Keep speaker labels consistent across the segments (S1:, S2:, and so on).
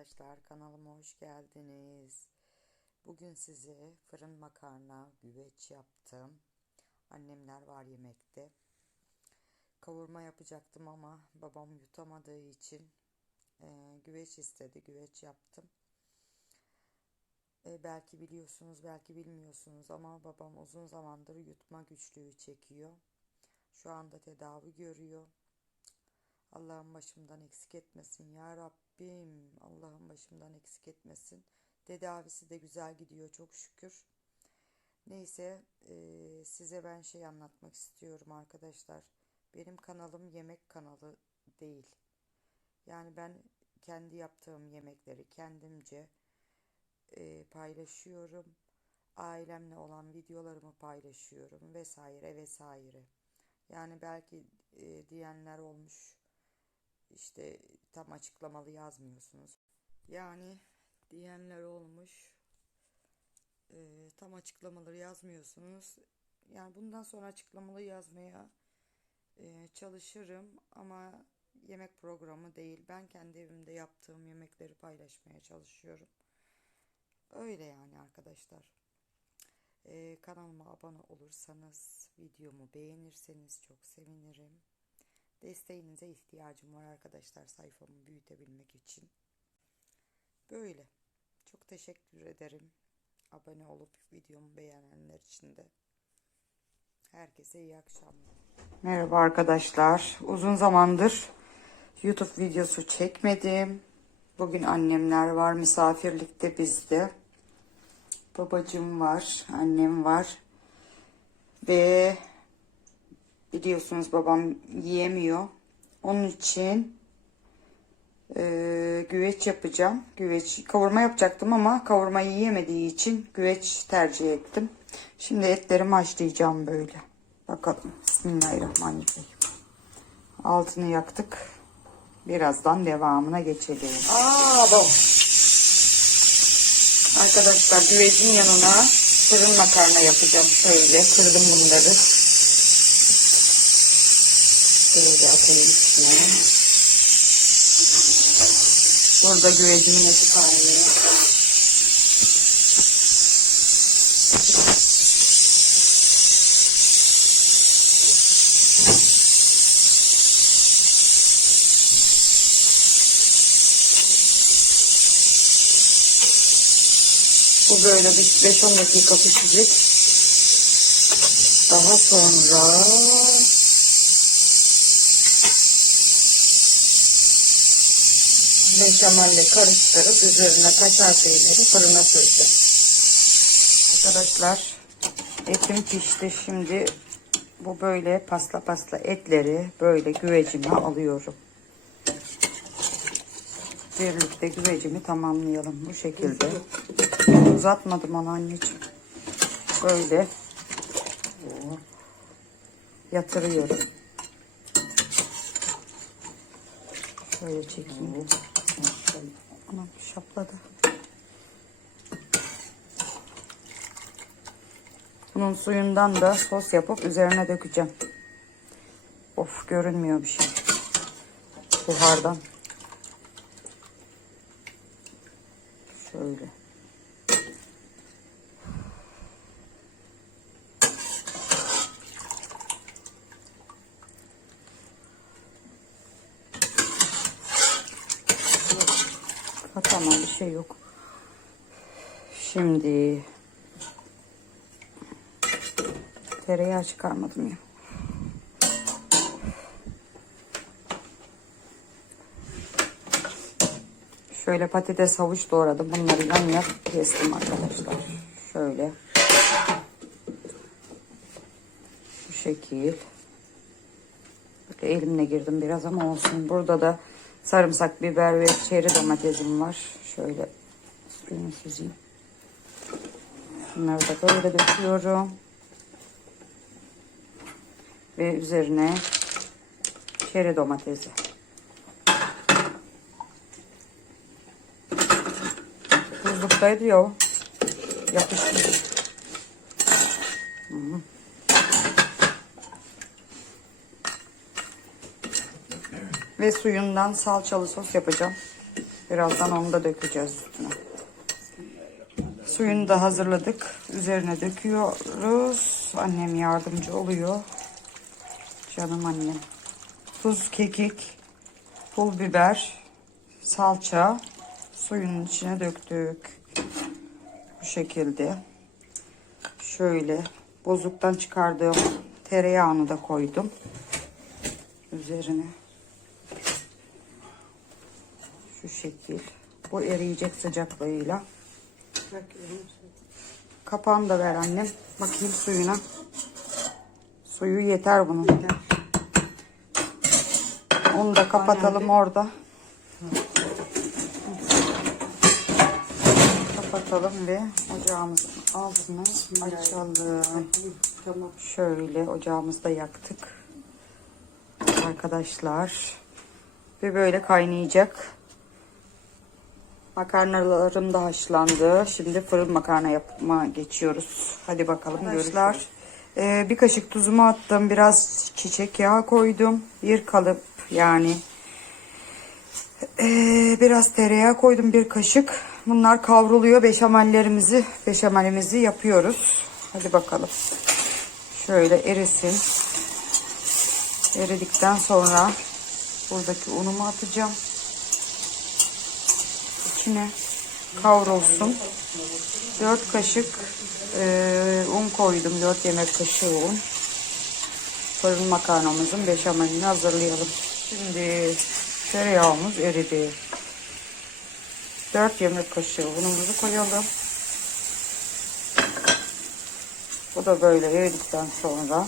S1: arkadaşlar kanalıma hoş geldiniz. Bugün size fırın makarna güveç yaptım. Annemler var yemekte. Kavurma yapacaktım ama babam yutamadığı için e, güveç istedi. Güveç yaptım. E, belki biliyorsunuz belki bilmiyorsunuz ama babam uzun zamandır yutma güçlüğü çekiyor. Şu anda tedavi görüyor. Allah'ım başımdan eksik etmesin ya Rabbim. Allah'ım başımdan eksik etmesin. Tedavisi de güzel gidiyor çok şükür. Neyse e, size ben şey anlatmak istiyorum arkadaşlar. Benim kanalım yemek kanalı değil. Yani ben kendi yaptığım yemekleri kendimce e, paylaşıyorum. Ailemle olan videolarımı paylaşıyorum vesaire vesaire. Yani belki e, diyenler olmuş işte tam açıklamalı yazmıyorsunuz. Yani diyenler olmuş e, tam açıklamaları yazmıyorsunuz. Yani bundan sonra açıklamalı yazmaya e, çalışırım ama yemek programı değil. Ben kendi evimde yaptığım yemekleri paylaşmaya çalışıyorum. Öyle yani arkadaşlar. E, kanalıma abone olursanız, videomu beğenirseniz çok sevinirim. Desteğinize ihtiyacım var arkadaşlar sayfamı büyütebilmek için. Böyle. Çok teşekkür ederim. Abone olup videomu beğenenler için de. Herkese iyi akşamlar. Merhaba arkadaşlar. Uzun zamandır YouTube videosu çekmedim. Bugün annemler var. Misafirlikte bizde. Babacım var. Annem var. Ve biliyorsunuz babam yiyemiyor. Onun için e, güveç yapacağım. Güveç kavurma yapacaktım ama kavurmayı yiyemediği için güveç tercih ettim. Şimdi etlerimi haşlayacağım böyle. Bakalım. Bismillahirrahmanirrahim. Altını yaktık. Birazdan devamına geçelim. Aa, bu. Arkadaşlar güvecin yanına fırın makarna yapacağım. Şöyle kırdım bunları. Şöyle atayım içine. Burada güvecimin eti kaynıyor. Bu böyle bir 5-10 dakika pişecek. Daha sonra beşamelle karıştırıp üzerine kaşar peyniri fırına süreceğim. Arkadaşlar etim pişti. Şimdi bu böyle pasla pasla etleri böyle güvecime alıyorum. Birlikte güvecimi tamamlayalım bu şekilde. Uzatmadım onu anneciğim. Böyle yatırıyorum. Şöyle çekeyim. Anam şapladı. Bunun suyundan da sos yapıp üzerine dökeceğim. Of görünmüyor bir şey. Buhardan. Şöyle. Ha, tamam bir şey yok. Şimdi tereyağı çıkarmadım ya. Şöyle patates havuç doğradım. Bunları yan yan kestim arkadaşlar. Şöyle. Bu şekil. Böyle elimle girdim biraz ama olsun. Burada da sarımsak, biber ve çeri domatesim var. Şöyle suyunu süzeyim. Bunları da böyle döküyorum. Ve üzerine çeri domatesi. Buzluktaydı ya. Yapışmış. -hı. Ve suyundan salçalı sos yapacağım. Birazdan onu da dökeceğiz üstüne. Suyunu da hazırladık. Üzerine döküyoruz. Annem yardımcı oluyor. Canım annem. Tuz, kekik, pul biber, salça suyun içine döktük. Bu şekilde. Şöyle bozuktan çıkardığım tereyağını da koydum. Üzerine. Şu şekil. Bu eriyecek sıcaklığıyla. Kapağını da ver annem. Bakayım suyuna. Suyu yeter bunun. Onu da kapatalım orada. Kapatalım ve ocağımızın altını açalım.
S2: Tamam.
S1: Şöyle ocağımızı da yaktık. Arkadaşlar. Ve böyle kaynayacak. Makarnalarım da haşlandı. Şimdi fırın makarna yapma geçiyoruz. Hadi bakalım Arkadaşlar. e, bir kaşık tuzumu attım. Biraz çiçek yağı koydum. Bir kalıp yani e, biraz tereyağı koydum bir kaşık. Bunlar kavruluyor. Beşamellerimizi, beşamelimizi yapıyoruz. Hadi bakalım. Şöyle erisin. Eridikten sonra buradaki unumu atacağım. İçine kavrulsun. 4 kaşık e, un koydum. 4 yemek kaşığı un. Fırın makarnamızın beşamelini hazırlayalım. Şimdi tereyağımız eridi. 4 yemek kaşığı unumuzu koyalım. Bu da böyle eridikten sonra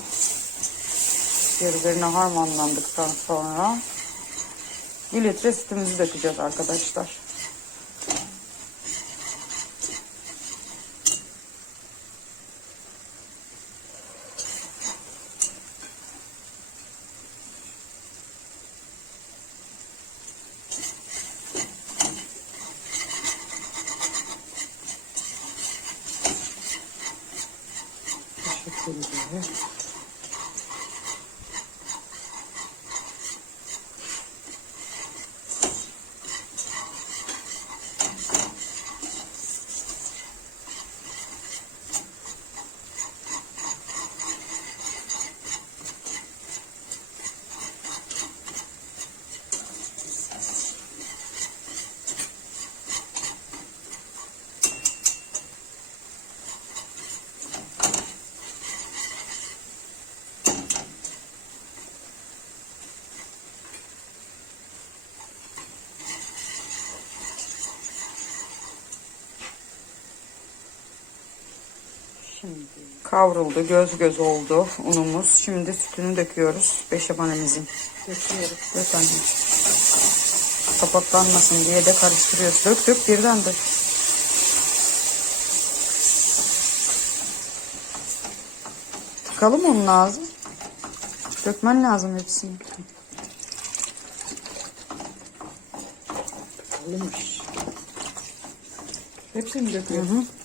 S1: birbirine harmanlandıktan sonra 1 litre sütümüzü dökeceğiz arkadaşlar. Bu şekilde. Şimdi kavruldu, göz göz oldu unumuz. Şimdi sütünü döküyoruz beşamelimizin.
S2: Döküyoruz.
S1: Dök anne. Kapaklanmasın diye de karıştırıyoruz. Dök dök birden dök. Tıkalım onun ağzı. Dökmen lazım hepsini.
S2: Alınmış. Hepsini
S1: Hı
S2: döküyoruz.
S1: hı.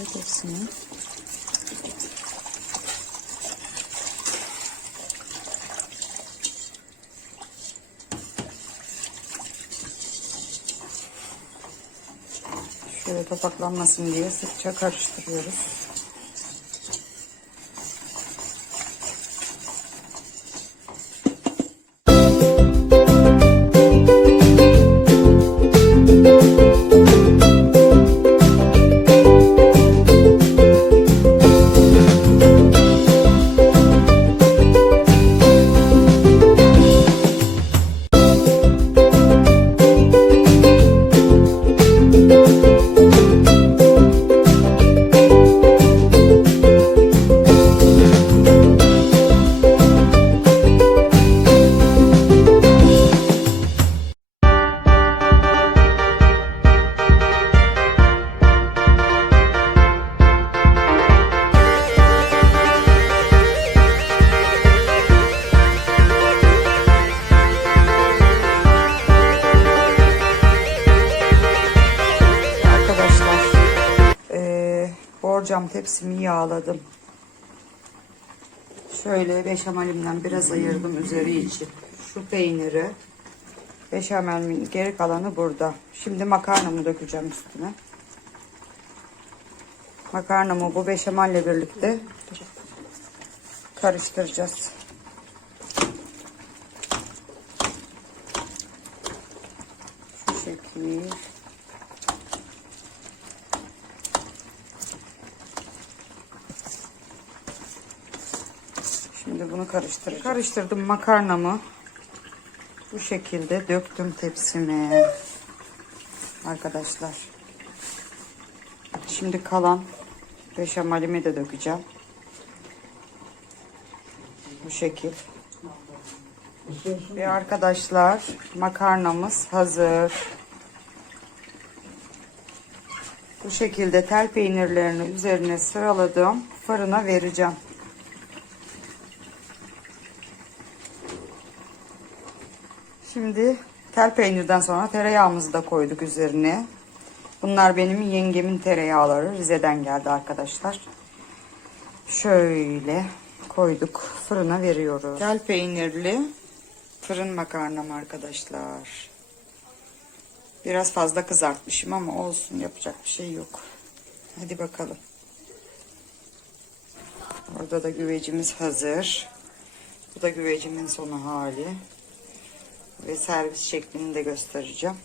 S1: Dök hepsini. Şöyle topaklanmasın diye sıkça karıştırıyoruz. Borcam tepsimi yağladım. Şöyle beşamelimden biraz ayırdım üzeri için. Şu peyniri Beşamelimin geri kalanı burada. Şimdi makarnamı dökeceğim üstüne. Makarnamı bu beşamelle birlikte karıştıracağız. Şu şekil. Şimdi bunu karıştıracağım. Karıştırdım makarnamı. Bu şekilde döktüm tepsime. Arkadaşlar. Şimdi kalan beşamelimi de dökeceğim. Bu şekil. Ve arkadaşlar makarnamız hazır. Bu şekilde tel peynirlerini üzerine sıraladım. Fırına vereceğim. Şimdi tel peynirden sonra tereyağımızı da koyduk üzerine. Bunlar benim yengemin tereyağları. Rize'den geldi arkadaşlar. Şöyle koyduk. Fırına veriyoruz. Tel peynirli fırın makarnam arkadaşlar. Biraz fazla kızartmışım ama olsun yapacak bir şey yok. Hadi bakalım. Orada da güvecimiz hazır. Bu da güvecimin sonu hali. Ve servis şeklini de göstereceğim.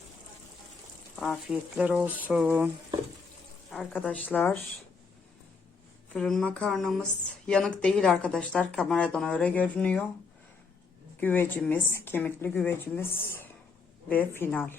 S1: Afiyetler olsun. Arkadaşlar fırın makarnamız yanık değil arkadaşlar. Kameradan öyle görünüyor. Güvecimiz, kemikli güvecimiz ve final.